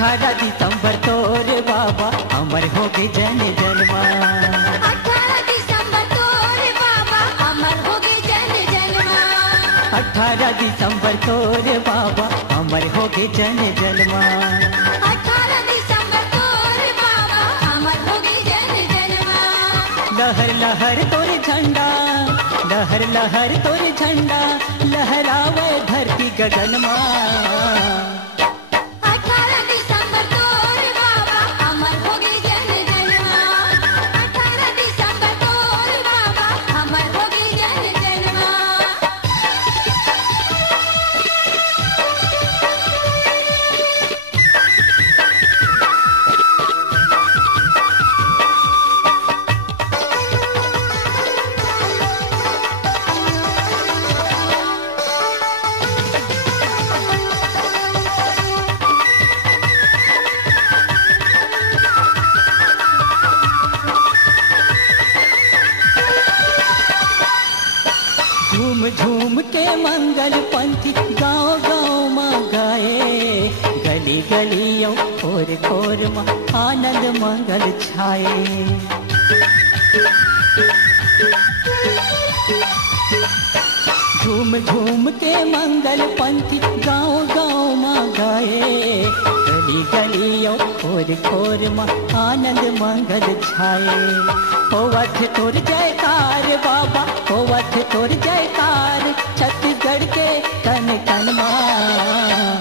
18 दिसंबर तोरे बाबा अमर हो गए जन जन्मा। 18 दिसंबर तोरे बाबा अमर हो गए जन जन्मा। 18 दिसंबर तोरे बाबा अमर हो गए जन जन्मा। 18 दिसंबर तोरे बाबा अमर हो गए जन जन्मा। लहर लहर तोरे झंडा, लहर लहर तोरे झंडा, लहरावे धरती गगन मां। 18 दिसंबर तोरे बाबा अमर हो गए जन जन्मा। 18 दिसंबर तोरे बाबा अमर हो गए जन जन्मा। झूम झूम के मंगल पंथी गाँव गाँव माँ गाए, गली गलियों खोर खोर माँ आनंद मंगल छाए। झूम झूम के मंगल पंथी गाँव गाँव माँ गाए, गली गलियों खोर खोर माँ आनंद मंगल छाए। होवत तोर जयकार बाबा, होवत तोर जयकार छत्तीसगढ़ के कन कन मां।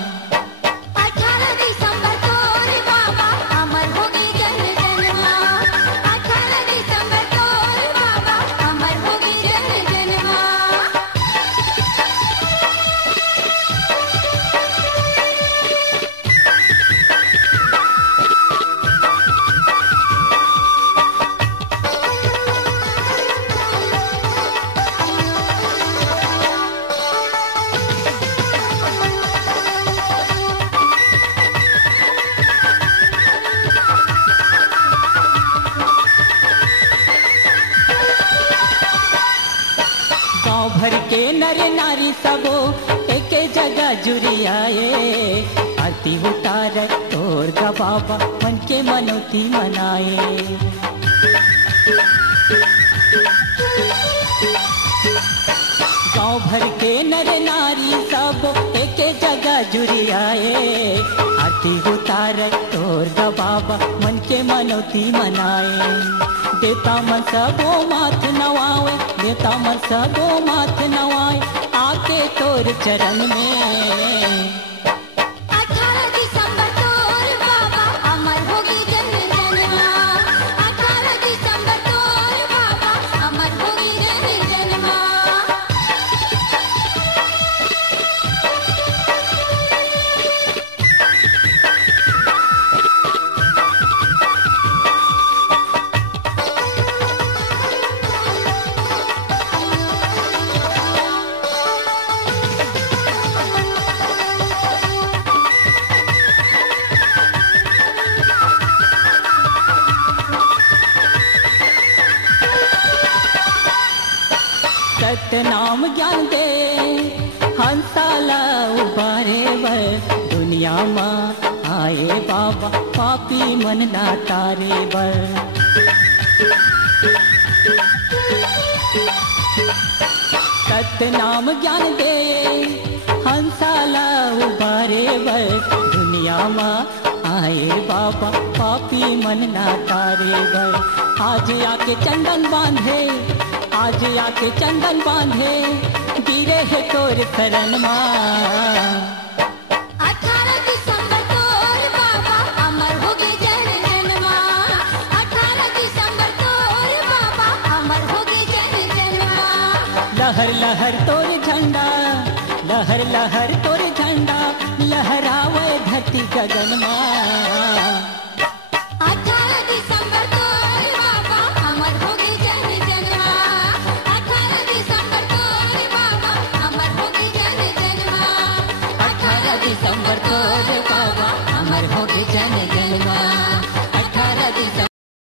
18 दिसंबर तोरे बाबा अमर हो गए जन जन्मा। 18 दिसंबर तोरे बाबा अमर हो गए जन जन्मा। गाँव भर के नर नारी सबो एक जगह जुड़ी आए, आरती उतार तोर गा बाबा मन के मनोती मनाए। गाँव भर के नर नारी सब एक जगह जुड़ी आए, आरती उतार तोर गा बाबा मन के मनोती मनाए। देता मन सबो माथ नवावे, देता मन सबो माथ नवाए, आके तोर चरण में। 18 दिसंबर तोरे बाबा अमर हो गए जन जन्मा। 18 दिसंबर तोरे बाबा अमर हो गए जन जन्मा। सत्य नाम ज्ञान दे हंसाला उबारे बर, दुनिया माँ आए बाबा पापी मन ना तारे बर। सत्य नाम ज्ञान दे हंसाला उबारे बर, दुनिया माँ आए बाबा पापी मन ना तारे बर। आज आके चंदन बांधे, आज आके चंदन बांधे, गिरे है तोर शरण मां। 18 दिसंबर तोरे बाबा अमर हो गए जन जन्मा। 18 दिसंबर तोरे बाबा अमर हो गए जन जन्मा। लहर लहर तोर झंडा, लहर लहर तोर झंडा, लहरावे धरती गगन मां। 18 दिसंबर तोरे बाबा अमर हो गए जन जन्मा। 18 दिसंबर तोरे बाबा अमर हो गए जन जन्मा। 18 दिसंबर तोर बाबा अमर हो गए जन जन्मा। 18 दिसंबर